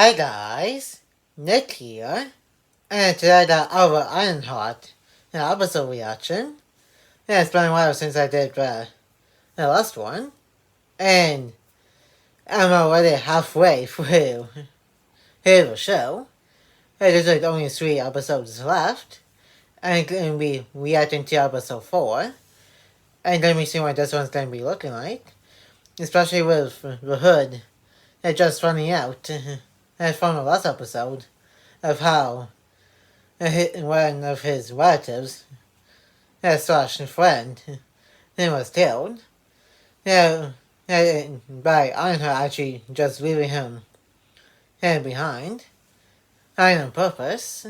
Hi guys, Nick here, and today the our Ironheart episode reaction. Yeah, it's been a while since I did the last one, and I'm already halfway through the show. There's like only 3 episodes left, and I'm going to be reacting to episode 4, and let me see what this one's going to be looking like, especially with the hood just finding out from the last episode of how one of his relatives, slash friend, was killed. Yeah, by Ironheart actually just leaving him behind, on purpose.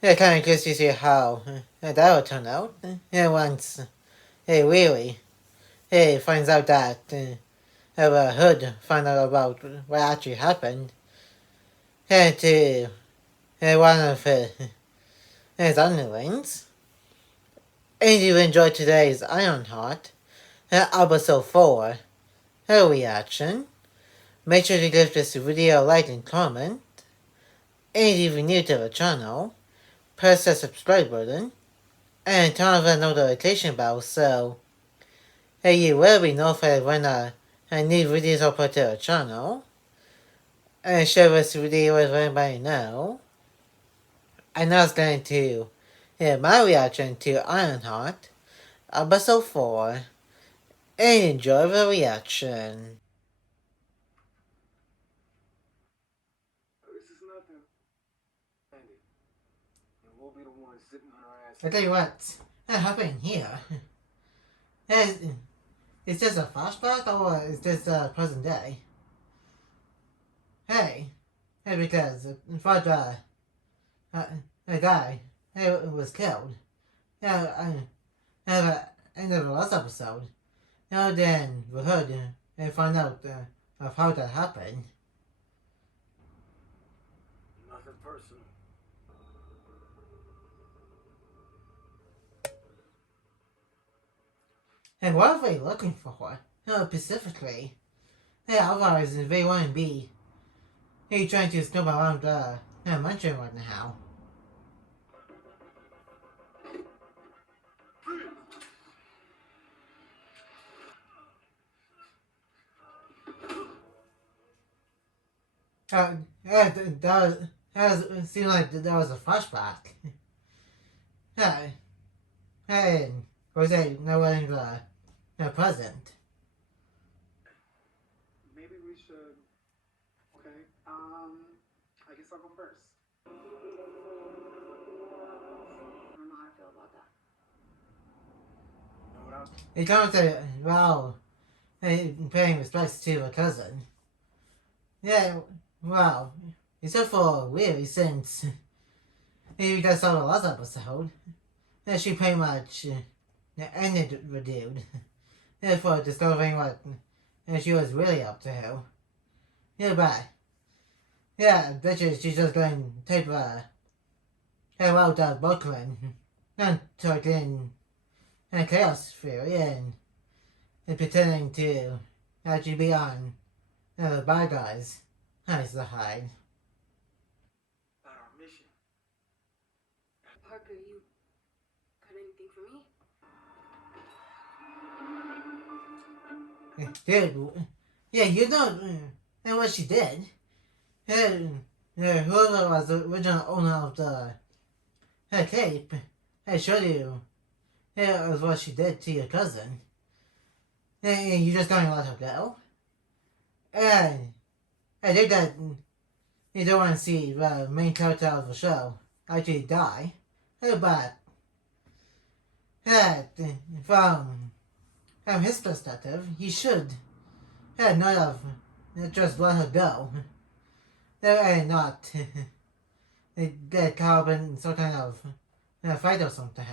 Yeah, kind of curious to see how that will turn out. Yeah, once really finds out that Hood find out about what actually happened to one of his underlings. And if you enjoyed today's Ironheart, episode 4, her reaction, make sure to give this video a like and comment. And if you're new to the channel, press the subscribe button and turn on the notification bell so you will be notified when new videos are put to the channel. And share this video with everybody know. And now it's going to my reaction to Ironheart, episode 4, and enjoy the reaction. This is nothing. Andy, and we'll be the ones sitting on our ass. I tell you what, what happened here? Is this a flashback or is this present day? Hey, because father, a guy, was killed. Yeah, at the end of the last episode. Now then, we heard and found out of how that happened. Nothing personal. And what are they looking for? Specifically. Otherwise, they wouldn't be trying to snoop around mansion right now. That seemed like that was a flashback. Hey, hey, was it no one present? Maybe we should. Okay. I guess I'll go first. I don't know how to feel about that. You know what else? It comes to, well, paying respects to a cousin. Yeah, well, except for really since you guys saw the last episode, she pretty much ended the dude for discovering what she was really up to. Yeah, but yeah, bitches, she's just going to take her out Brooklyn and talking chaos theory and pretending to actually be on the bad guys' side. About our mission. Parker, you got anything for me? Dude, yeah, you know what she did. Whoever was the original owner of the cape, I showed you. It was what she did to your cousin. And you just gonna let her go? And I think that you don't want to see the main character of the show actually die. But from his perspective, he should not have just let her go. And not get caught up in some kind of fight or something.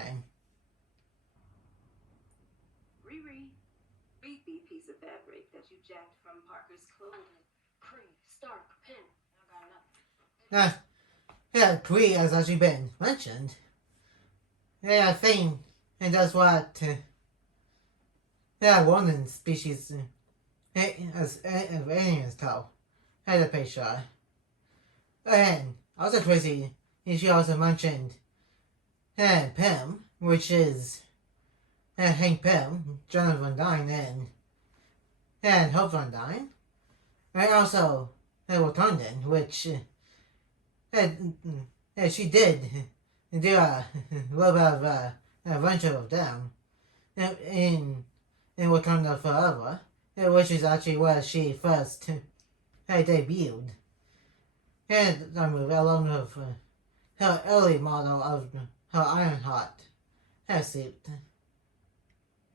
Riri, beefy piece of fabric that you jacked from Parker's clothing. Kree, Stark, Penn. I got nothing. Kree has actually been mentioned. I think and that's what one species as aliens call. I had to pay sure. And also crazy, she also mentioned Pym, which is Hank Pym, Jonathan Van Dyne, and Hope Van Dyne, and also Wakanda, which she did do a little bit of adventure of them in Wakanda Forever, which is actually where she first debuted. And that movie, along with her early model of her Ironheart suit.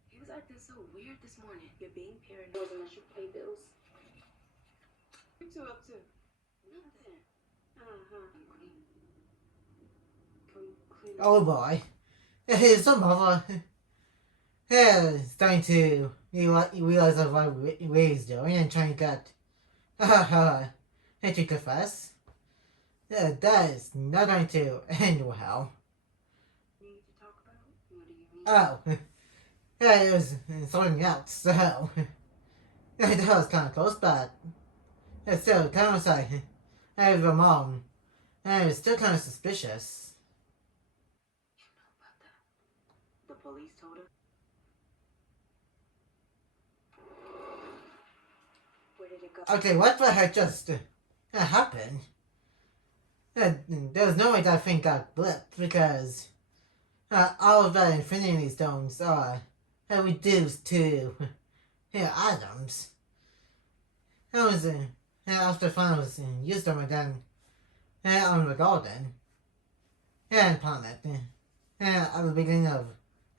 He was acting so weird this morning. You're being paranoid unless you pay bills. What you up to? Nothing. Clean. Oh boy. Some mother starting to realize of what Ray's doing and trying to get her to confess. That is not going to end well. Need to talk about? What do you mean? Oh. It was something else, so that was kind of close, but it's still kind of like the mom, and it's still kind of suspicious. You know about that. The police told her. Where did it go? Okay, what the heck just happened? There was no way that thing got blipped because all of the Infinity Stones are reduced to atoms. That was after Thanos used them again on the Golden Planet at the beginning of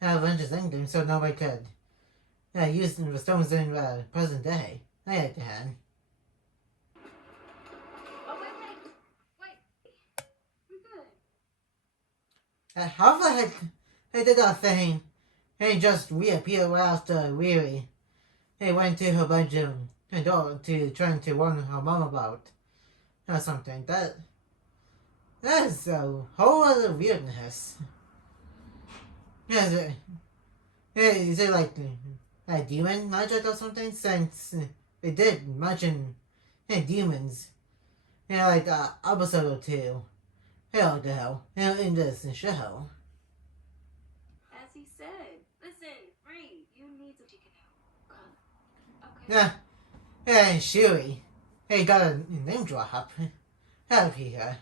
Avengers Endgame, so nobody could use the stones in the present day. Again. Oh, wait. We're good. How the heck they did that thing and just reappeared right after Weary went to her bedroom door to trying to warn her mom about something. That is a whole other weirdness. Is it like demon magic or something? Since they did mention demons like episode or two ago in this show. As he said, listen, Bree, you need to check it out. Okay. And Shuri got a name drop out here.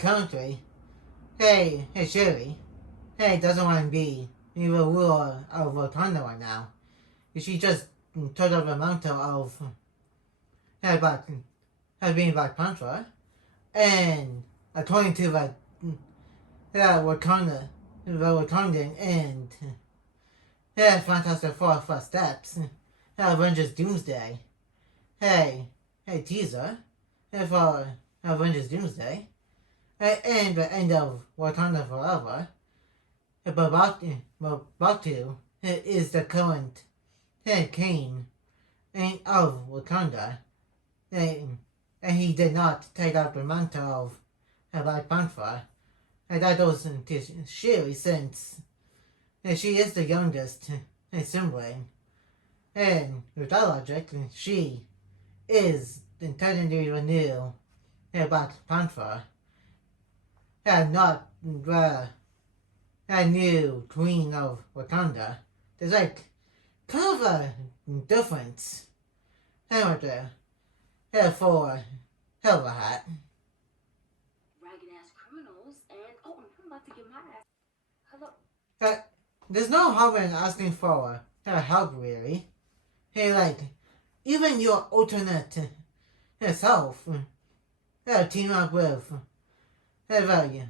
Country. Hey, Shuri. Doesn't want to be the ruler of Wakanda right now. She just took up the mantle of being Black Panther. And according to the Wakandan and Fantastic Four First Steps, Avengers Doomsday. Teaser for Avengers Doomsday. And the end of Wakanda Forever. Batu is the current king of Wakanda. And he did not take up the mantle of Black Panther. And that goes to Shuri since she is the youngest sibling. And with that logic, she is intending the new Black Panther. And not the new Queen of Wakanda. There's like kind of a difference right there for hell of a hat. Ragged ass criminals and I'm about to get my ass. Hello. There's no harm in asking for help, really. Even your alternate self team up with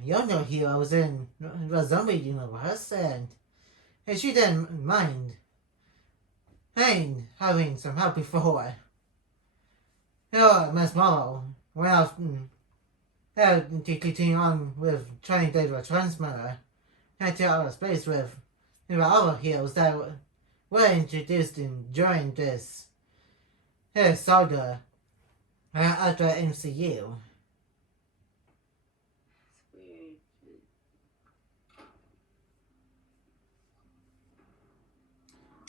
younger heroes in the zombie universe, and she didn't mind having some help before. Miss Marvel went off to continue on with trying to do a transmitter to outer space with the other heroes that were introduced during this saga at the MCU.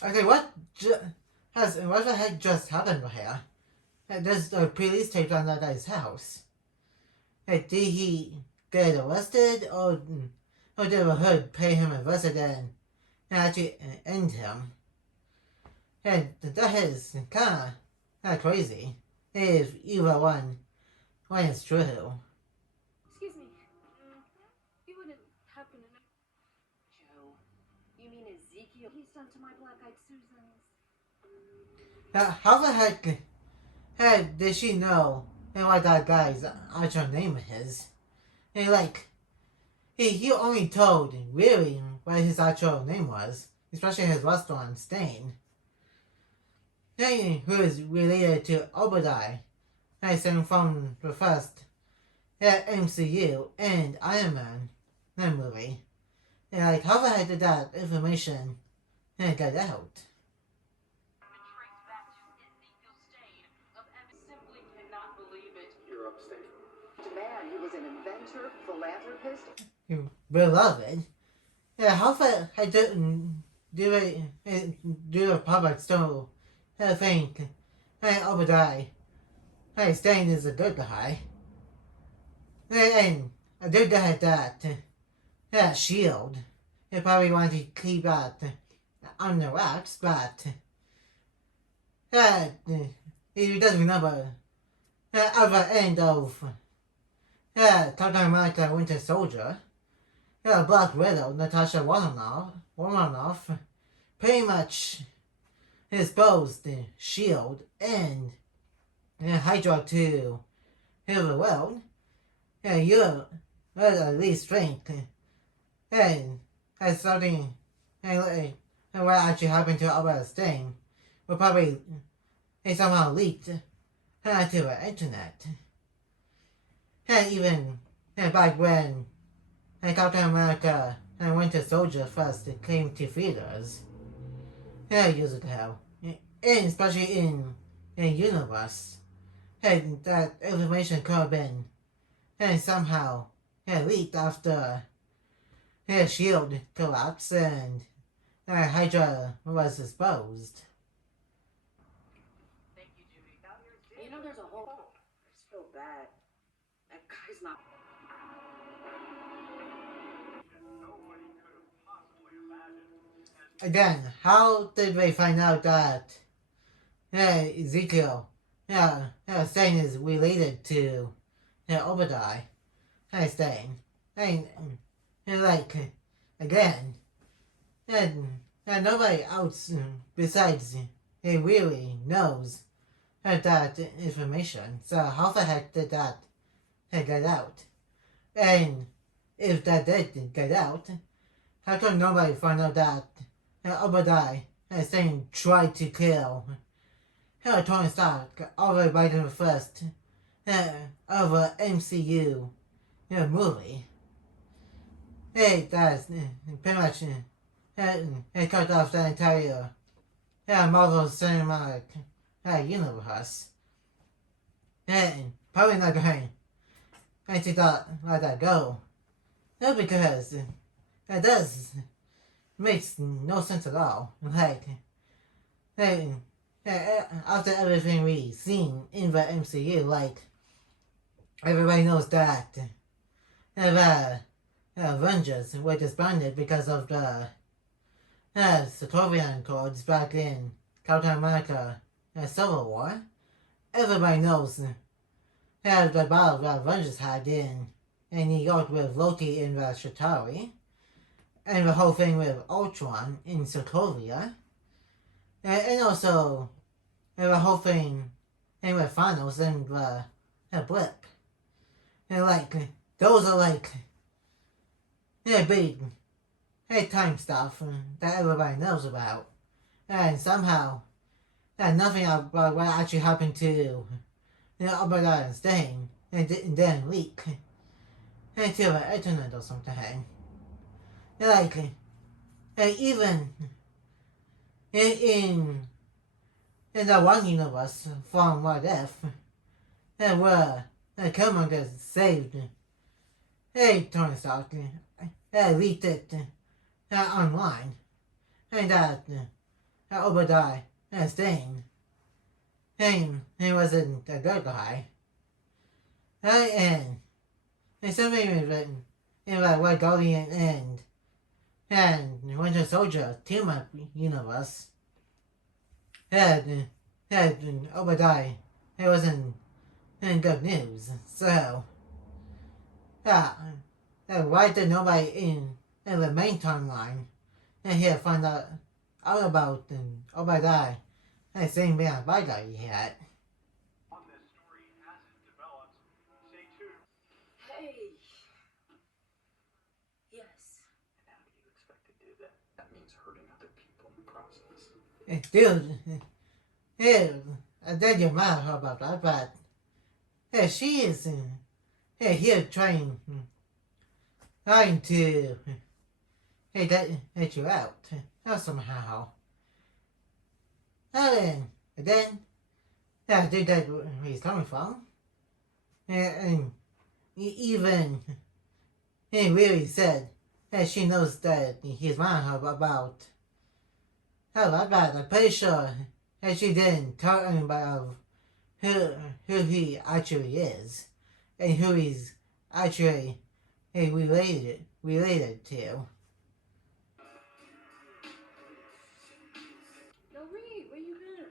Okay, what the heck just happened here? there's a police tape on that guy's house. Did he get arrested, or did the hood pay him a visit and actually end him? And that is kind of crazy if either one is true. Excuse me. You wouldn't happen to know. Joe, you mean Ezekiel? He's done to my black-eyed Susans. How the heck did she know what that guy's actual name is? He only told really what his actual name was, especially his restaurant Stain. Who is related to Obadiah, same from the first MCU and Iron Man movie. How the heck did that information get out? You're upstate. Man, he was an inventor, philanthropist. You beloved. How the heck do the public still think Obadiah Stain is a good guy? And a good guy at that shield. They probably want to keep that on the rocks, but he does remember the other end of Captain America Winter Soldier. Black Widow, Natasha Romanoff pretty much exposed the shield and Hydra to the world. You're at least strength and something what actually happened to Albert Stain will probably somehow leaked to the internet. And even back when Captain America and Winter Soldier first came to theaters years ago, and especially in universe, and that information could have been somehow leaked after Shield collapsed and Hydra was exposed. Thank you, Judy. You know, there's a whole. I just feel bad. That guy's not. Again, how did they find out that Ezekiel Stain is related to Obadiah Stain? And again, and nobody else besides he really knows that information. So how the heck did that get out? And if that did get out, how come nobody found out that Obadiah Stain tried to kill Tony Stark all the way right in the first of a MCU movie? That's pretty much it cut off the entire Marvel Cinematic Universe. And probably not going to let that go. No, because it does makes no sense at all. After everything we've seen in the MCU, everybody knows that the Avengers were disbanded because of the Sokovian Accords back in Captain America Civil War. Everybody knows the battle the Avengers had in New York with Loki in the Chitauri, and the whole thing with Ultron in Sokovia, and also the whole thing with Thanos and the blip. And those are big time stuff that everybody knows about. And somehow nothing about what actually happened to Obadiah Stain and then leak into the internet or something. Even in the one universe from What If, where Killmonger saved Tony Stark, leaked it online, and that Obadiah Stain he wasn't a good guy. And something written in like White Guardian and Winter Soldier Team Up universe had Obadiah. It wasn't in good news. So yeah, why did nobody in the main timeline and here find out all about Obadiah and saying being a bad guy yet? On this story as it develops, stay tuned. Hey. Yes. How do you expect to do that? That means hurting other people in the process. Dude, I did your mouth about that, but she is here trying to get you out somehow. And then dude, that where he's coming from, and even he really said that she knows that he's mad about. Hell, I bet I'm pretty sure that she didn't tell anybody of who he actually is and who he's actually related to. No, Reed, where you been?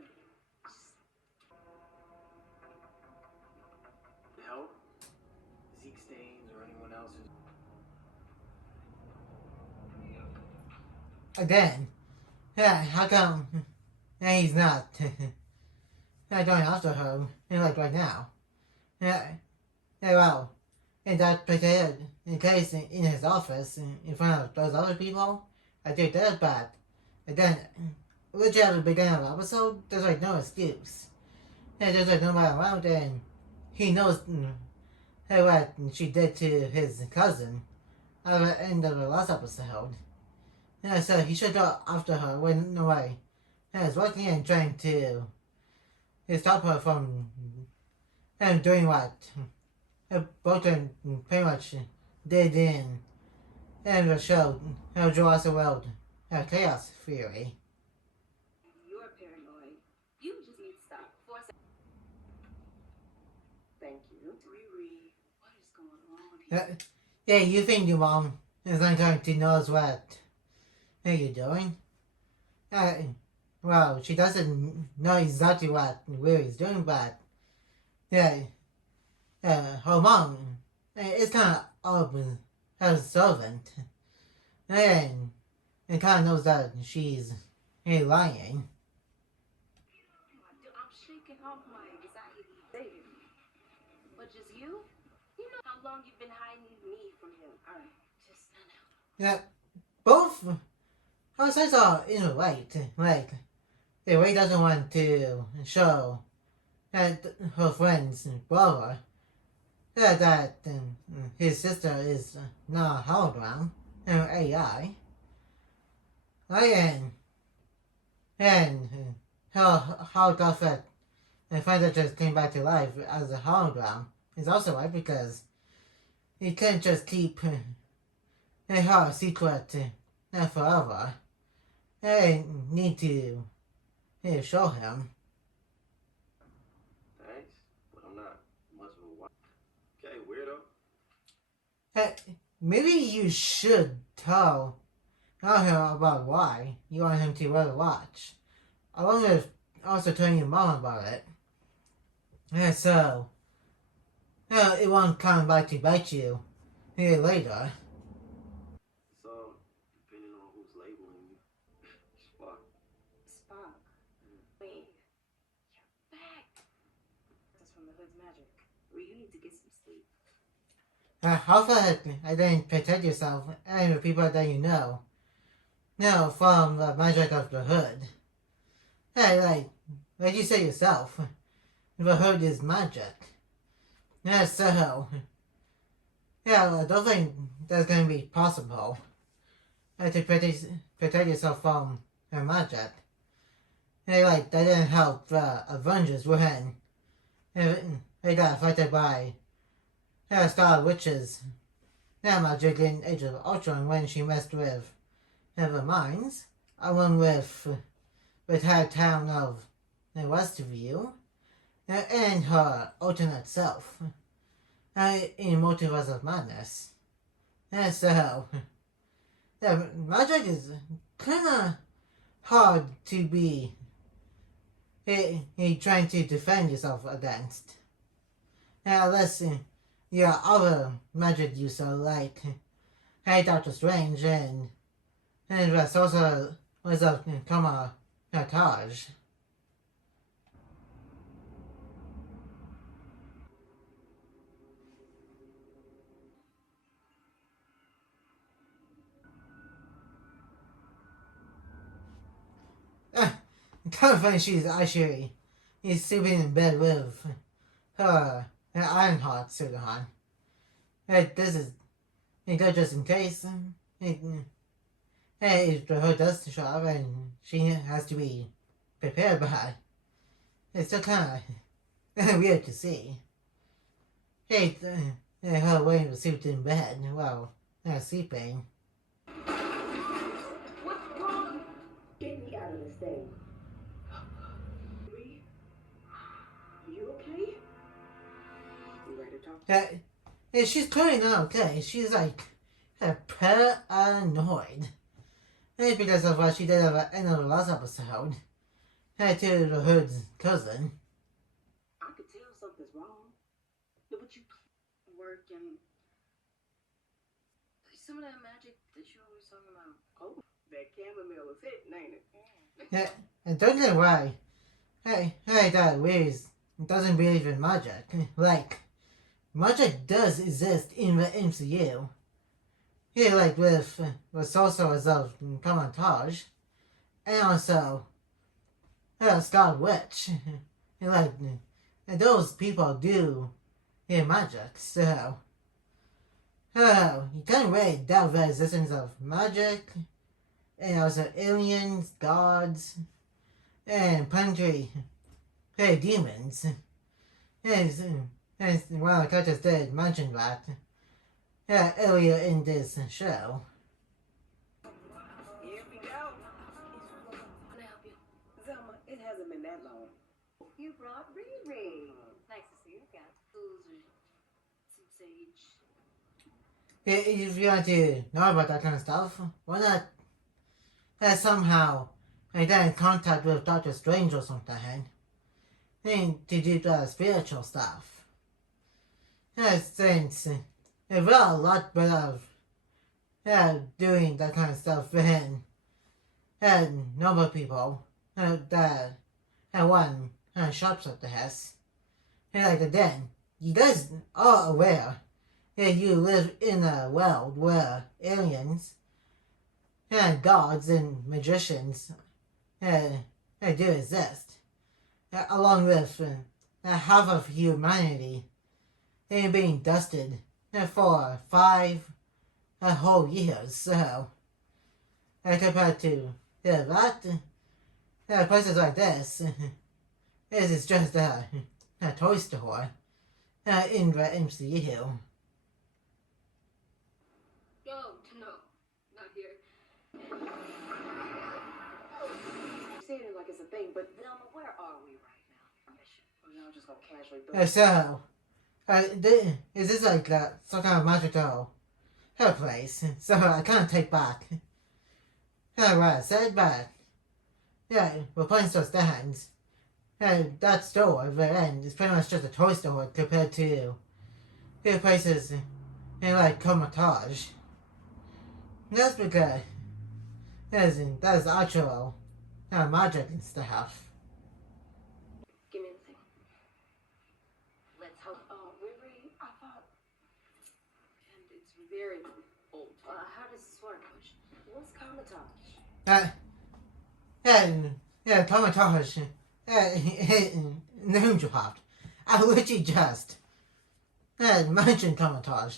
Help? Zeke Staines or anyone else who's... Again, how come he's not going after her like right now? Well, in that particular case in his office in front of those other people, I think that's bad. And then, literally at the beginning of the episode, there's like no excuse. There's like nobody around, and he knows what she did to his cousin at the end of the last episode. So he should go after her when nobody is working and trying to stop her from doing what both pretty much did in the show Jurassic World Chaos Theory. You're paranoid. You just need to stop for a second. Thank you. Riri, what is going on here? Yeah, you think your mom is not going to know what you're doing? Well, she doesn't know exactly what Willie's doing, but her mom is kind of observant and kind of knows that she's lying. I'm shaking off my anxiety. But just you? You know how long you've been hiding me from him. Alright, just stand out. Both her sides are in the right. Like, Ray doesn't want to show that her friend's brother that his sister is not a hologram, AI. And her holographic friend that just came back to life as a hologram is also right because you can't just keep her a secret forever. They need to show him. Thanks, but I'm not much of a wife. Okay, weirdo. Maybe you should tell him about why you want him to wear the watch. Along with also telling your mom about it. So it won't come back to bite you later. So, depending on who's labeling you. Spock. Spock. Wait. You're back. That's from the Hood's magic. Riri, you need to get some sleep. Hopefully, I didn't protect yourself and the people that you know. No, from the magic of the Hood. Like you said yourself, the Hood is magic. So, I don't think that's going to be possible to protect yourself from her magic. That didn't help the Avengers when they got affected by Star Witch's magic in Age of Ultron when she messed with the mines, along with her town of Westview, and her alternate self in Multiverse of Madness. And so, yeah, magic is kind of hard to be trying to defend yourself against. Unless you're other magic user like Doctor Strange and that's also was a Kamar-Taj. Kind of funny she's actually sleeping in bed with her Ironheart suit on. This is just in case if the hood does show up and she has to be prepared by. It's still kind of weird to see. Her wearing the suit in bed while sleeping. What's wrong? Get me out of this thing. Riri? You okay? You ready to talk? She's clearly not okay. She's like paranoid. Because of what she did at the end of the last episode. To the Hood's cousin. I could tell something's wrong. But you work and some of that magic that you always talking about. Oh, that chamomile is hitting, ain't it? And don't get why. That Wiz doesn't believe in magic. Like, magic does exist in the MCU. Like with Sorcerers of Kamar-Taj. And also, Scarlet Witch. Those people do magic, so. You can't really doubt the existence of magic. And also aliens, gods, and planetary demons. And one of the characters did mention that earlier in this show. Here we go. Can I help you? Zelma, it hasn't been that long. You brought Riri. Nice to see you again. Fools or some sage. If you want to know about that kind of stuff, why not somehow get in contact with Doctor Strange or something and to do the spiritual stuff. Since we're a lot better doing that kind of stuff than normal people that one shops at the house. Like then, you guys are aware you live in a world where aliens and gods and magicians do exist, along with half of humanity being dusted for 5 whole years. So, compared to that, places like this, this is just a toy store in the MCU. No, not here. You say it like it's a thing, but Velma, where are we right now? Mission. Or y'all just gonna casually throw it. So, is this like some kind of magical place? So I can't take back what I said, but we're playing store stands. That store at the end is pretty much just a toy store compared to places like Kamar-Taj. That's because that's actual magic and stuff. Give me the thing. Let's hope. Riri, I thought, And it's very old. How does this work? what's Kamar-Taj? Kamar-Taj, name dropped. I literally just mentioned Kamar-Taj.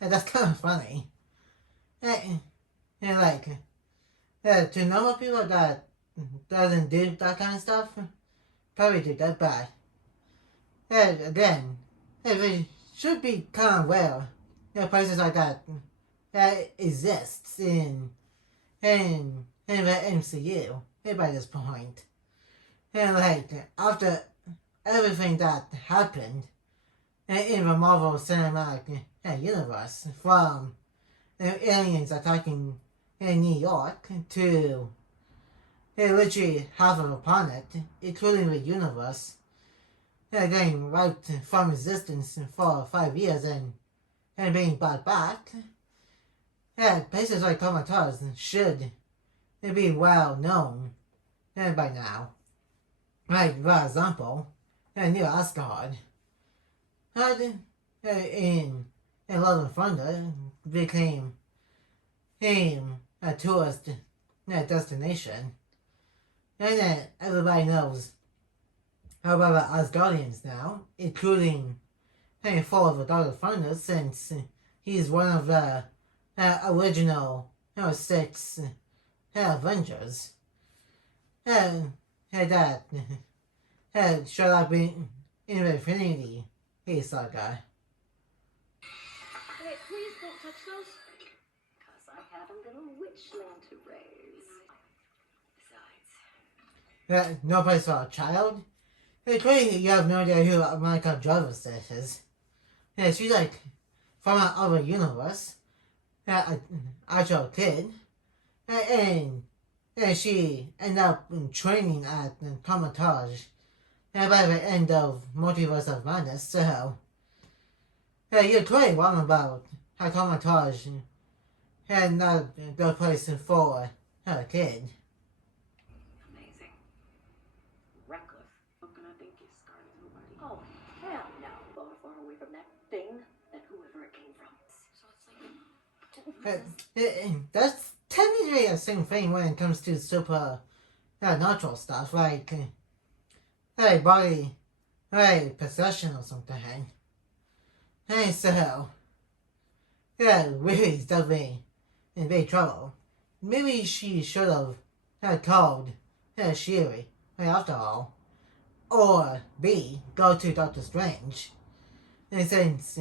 That's kind of funny. To normal people that doesn't do that kind of stuff, probably do that bad. Again, it should be kind of aware places like that exists in the MCU by this point. And after everything that happened in the Marvel Cinematic Universe, from aliens attacking in New York to literally half of the planet, including the universe, getting wiped from existence for 5 years and being brought back. Places like Comatose should be well known by now. Like, for example, New Asgard in Love and Thunder became a tourist destination. And everybody knows about the Asgardians now, including Fall of the Dark of Thunder, since he's one of the original 6 Avengers. And that showed up in the Infinity Saga. Hey, please don't touch those. Because I haven't got a witch land to raise. Besides, No place for a child? Clearly you have no idea who Monica Jarvis is. She's like from another universe. An actual kid. And she ended up training at Comatage by the end of Multiverse of Madness, so you're clearly wrong about how Comatage had not the place for a kid. amazing. Reckless. How can I think he's scarred as nobody? Oh, hell no. Far, far away from that thing, that whoever it came from. So it's like That's technically the same thing when it comes to supernatural stuff, like body, possession or something. So Willie's definitely in big trouble. Maybe she should have called Shiri after all, or B, go to Doctor Strange, since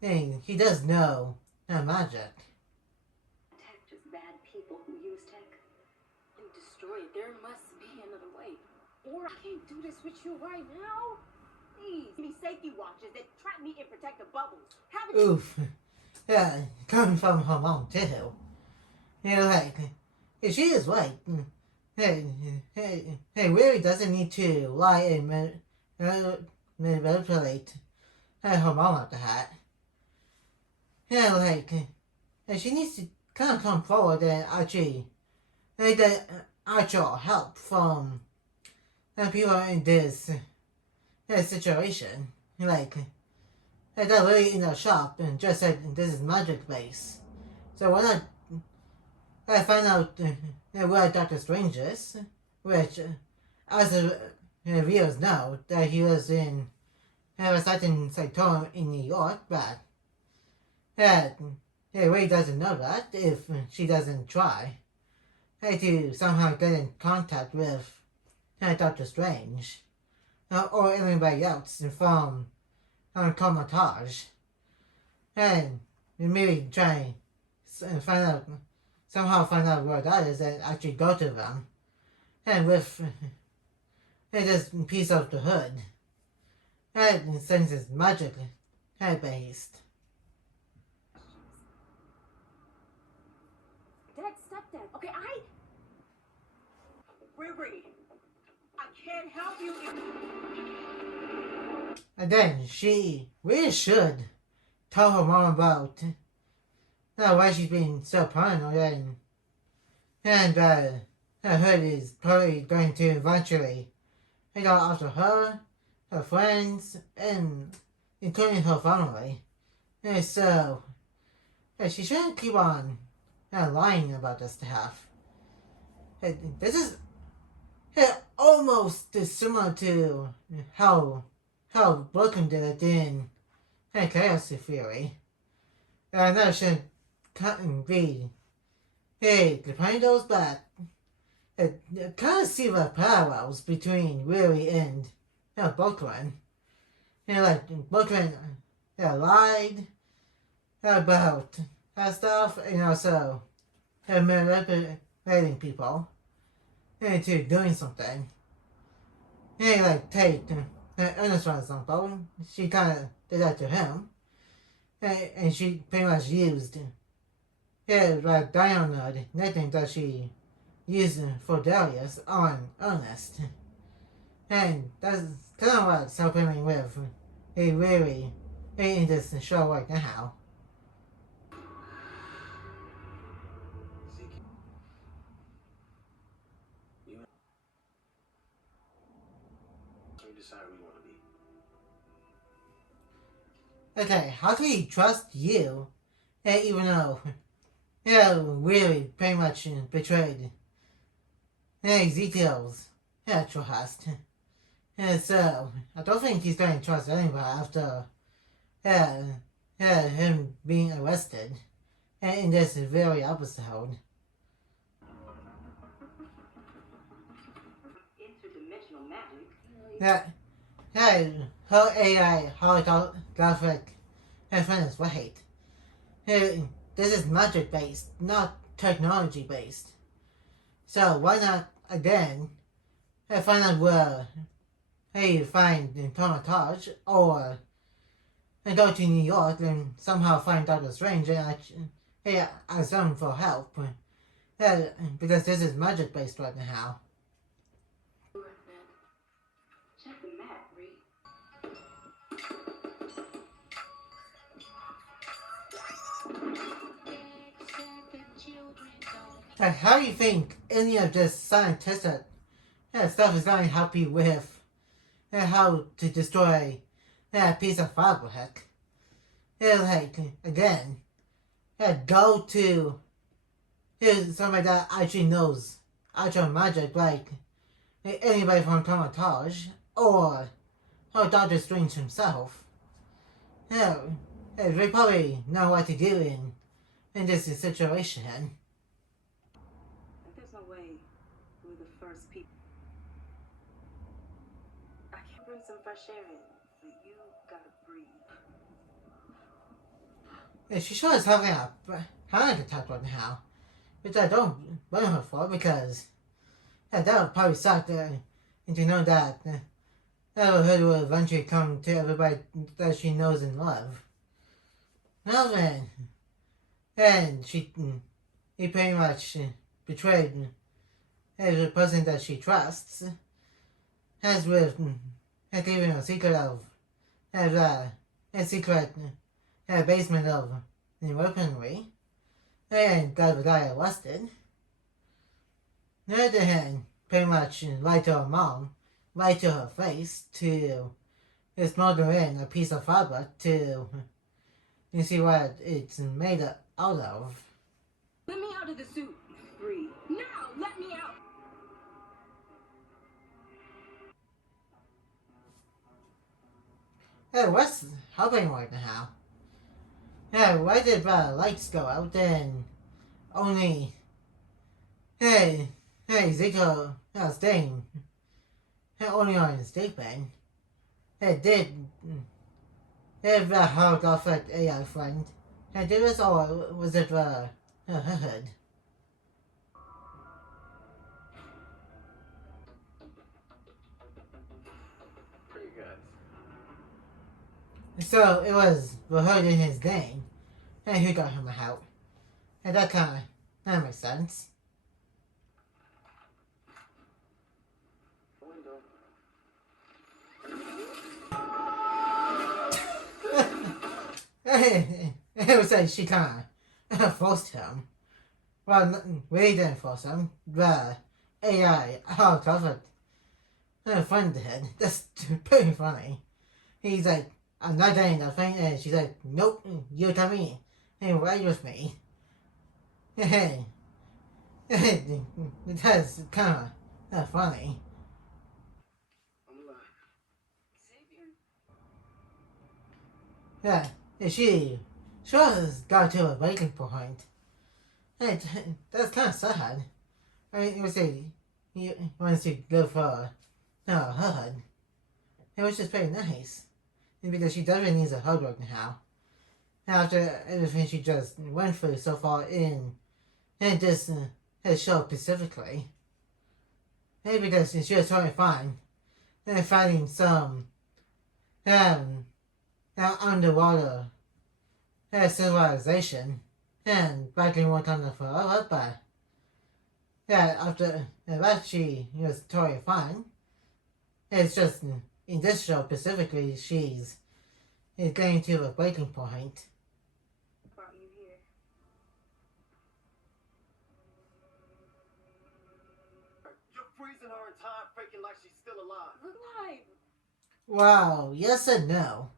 he does know magic. Tech, just bad people who use tech. and destroy it. There must be another way. Or I can't do this with you right now. Please, give me safety watches that trap me in protective bubbles. Haven't you? Oof. Coming from her mom too. She is right. Really doesn't need to lie and manipulate her mom like that. She needs to kind of come forward and actually get actual help from people in this situation. They're really in the shop and just said this is magic base. So why not find out where Doctor Strange is, which, as the viewers know, that he was in a certain sanctum in New York, but Ray doesn't know that if she doesn't try to somehow get in contact with Doctor Strange or anybody else from Comatage, and maybe try and somehow find out where that is and actually go to them, and with this piece of the hood, and since it's magic based. Dad, stepdad. Okay, Riri, I can't help you if... And then she really should tell her mom about why she's being so paranoid, and her hood is probably going to eventually go after her, her friends, and including her family. And so she shouldn't keep on lying about this stuff. This is almost similar to how Brooklyn did it in Chaos Theory. I know it shouldn't be comparing those, but kind of see the parallels between Weary and Brooklyn. Brooklyn lied about that stuff, and also manipulating people into doing something. Take Ernest, for example, she kind of did that to him, and she pretty much used like Diamond nickname that she used for Darius on Ernest, and that's kind of what's happening with a really in this show right now. So we decide we want to be. Okay, how can he trust you, even though really pretty much betrayed Ezekiel's trust? So I don't think he's going to trust anybody after him being arrested in this very episode. Interdimensional magic. Her AI holographic friend is right. This is magic based, not technology based. So why not again find out where you find Tomatage, or go to New York and somehow find Doctor Strange and ask them for help. Because this is magic based right now. Check the map, Reed. Like, how do you think any of this scientific stuff is going to help you with how to destroy a piece of fabric? Like, again, go to somebody that actually knows actual magic, like anybody from Tomatage or Doctor Strange himself. They probably know what to do in this situation. There's no way we're the first people. I can bring some fresh air in, but you gotta breathe. She sure is having a panic attack right now, which I don't blame her for, because that would probably suck to know that her will eventually come to everybody that she knows and loves. Now then, and he pretty much betrayed the person that she trusts, as with giving a secret of a secret basement of the weaponry, and got the guy arrested. On the other hand, pretty much lied to her mom, lied to her face to smuggle in a piece of fabric to see what it's made out of. Let me out of the suit, Bree. Now, let me out. Hey, what's happening right now? Why did lights go out and only Ezekiel staying only on his daybed? Did holographic AI friend did this, or was it her hood? Pretty good. So it was the hood in his name, and who got him out? And that makes sense. Window. It was like she kind of forced him. Well, we didn't force him. The AI holographic friend did. That's pretty funny. He's like, I'm not doing nothing, and she's like, nope, you tell me. Hey, ride with me. Hey, that's kind of funny. I'm alive. Xavier? Yeah, she has got to a breaking point. Hey, that's kind of sad. I mean, you say he wants to go for a hug. It was just very nice. Because she definitely needs a hug right now. After everything she just went through so far in this show specifically. Maybe because she was totally fine. And finding some underwater civilization and back in Wakanda forever, but after that she was totally fine. It's just in this show specifically, she's getting to a breaking point. Brought you here. You're freezing her in time, faking like she's still alive. Alive. Wow, yes and no.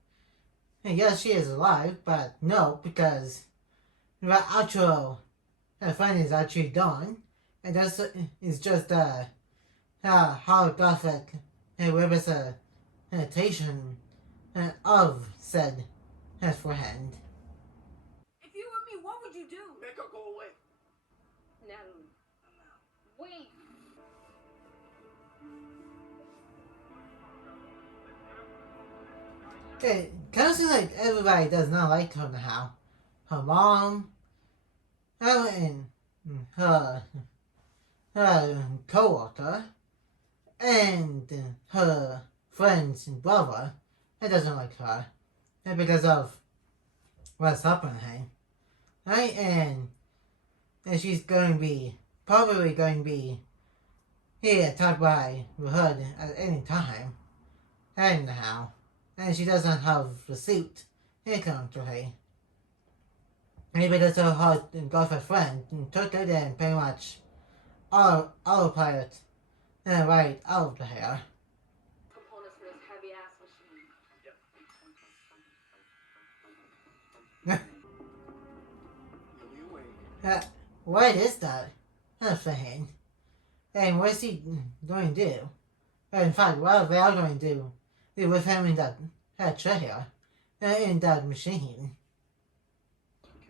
And yes, she is alive, but no, because the actual fighting is actually done, and that's is just holographic representation of said friend. If you were me, what would you do? Make her go away. Natalie. Wait. It kind of seems like everybody does not like her now. Her mom, and her co-worker, and her friend's brother. That doesn't like her because of what's happening, right? And she's probably going to be attacked by the Hood at any time, anyhow. And she doesn't have the suit currently. Maybe that's her hard girlfriend friend took it and pretty much autopilot right out of the hair. Components for this heavy ass machine. What is that? That's for him. And what is he going to do? In fact, what they are going to do with him in that chair, in that machine.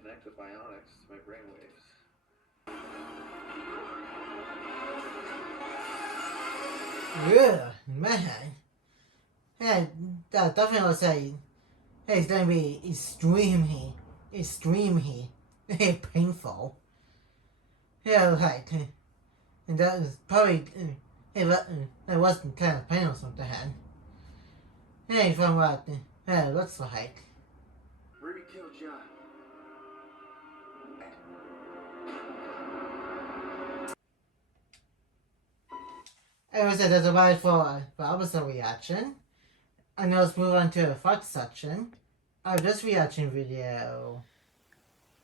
Connect with ionics to my brainwaves. Yeah, man. And that definitely say it's going to be extremely painful. Yeah, like, and that was probably, it wasn't kind of pain or something. Hey, from what it looks like. Riri killed John. Anyway, so that's about it for episode reaction. And now let's move on to the first section of this reaction video.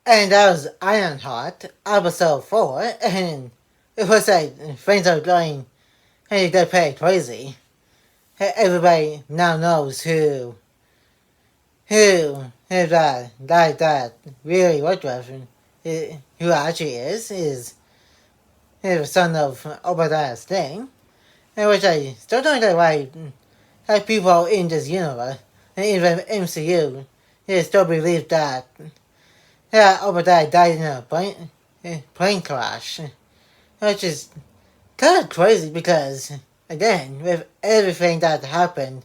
And that was Ironheart, episode 4, and it was like things are going, hey, they're pretty crazy. Everybody now knows who that guy that really worked with, who actually is the son of Obadiah Stane, and which I still don't get why people in this universe, and even MCU, still believe that Obadiah died in a plane crash, which is kind of crazy because, again, with everything that happened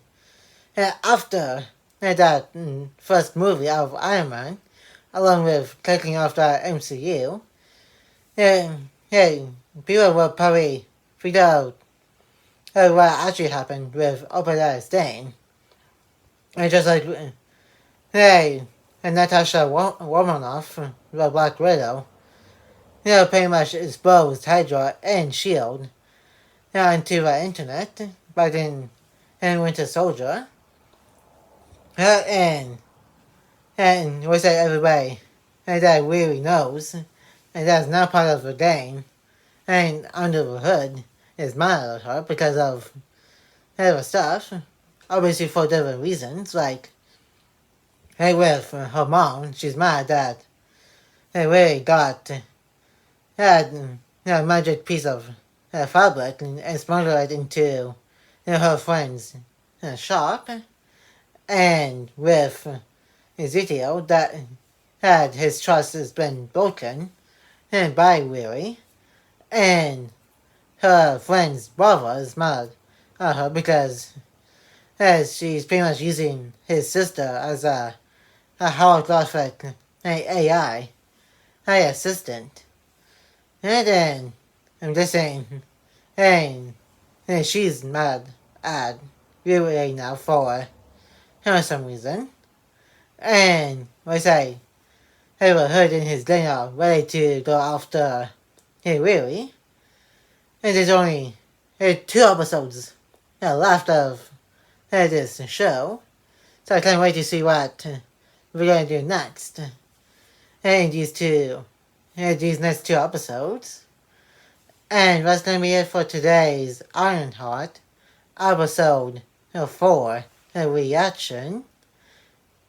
after that first movie of Iron Man, along with kicking off the MCU, people will probably figure out what actually happened with Obadiah Stane. And just like, and Natasha Romanoff, the Black Widow, pretty much exposed Hydra and S.H.I.E.L.D. Onto the internet back in Winter Soldier. And we say everybody that really knows, and that's not part of the game, and under the hood is mad at her because of her stuff, obviously for different reasons, like, with her mom, she's mad that they really got that magic piece of fabric and smuggled it into her friend's shop, and with Ezekiel that had his trust has been broken by Riri, and her friend's brother is mad at her because she's pretty much using his sister as a holographic AI assistant. And then I'm just saying, hey, she's mad at Riri now for for some reason. And I say, he was heard in his dinner ready to go after Riri. And there's only 2 episodes left of this show. So I can't wait to see what we're going to do next. In these next 2 episodes. And that's going to be it for today's Ironheart episode 4 reaction.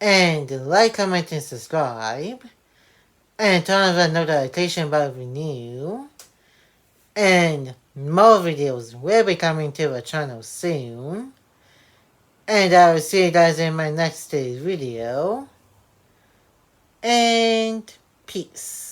And like, comment, and subscribe. And turn on the notification bell for new. And more videos will be coming to the channel soon. And I will see you guys in my next video. And peace.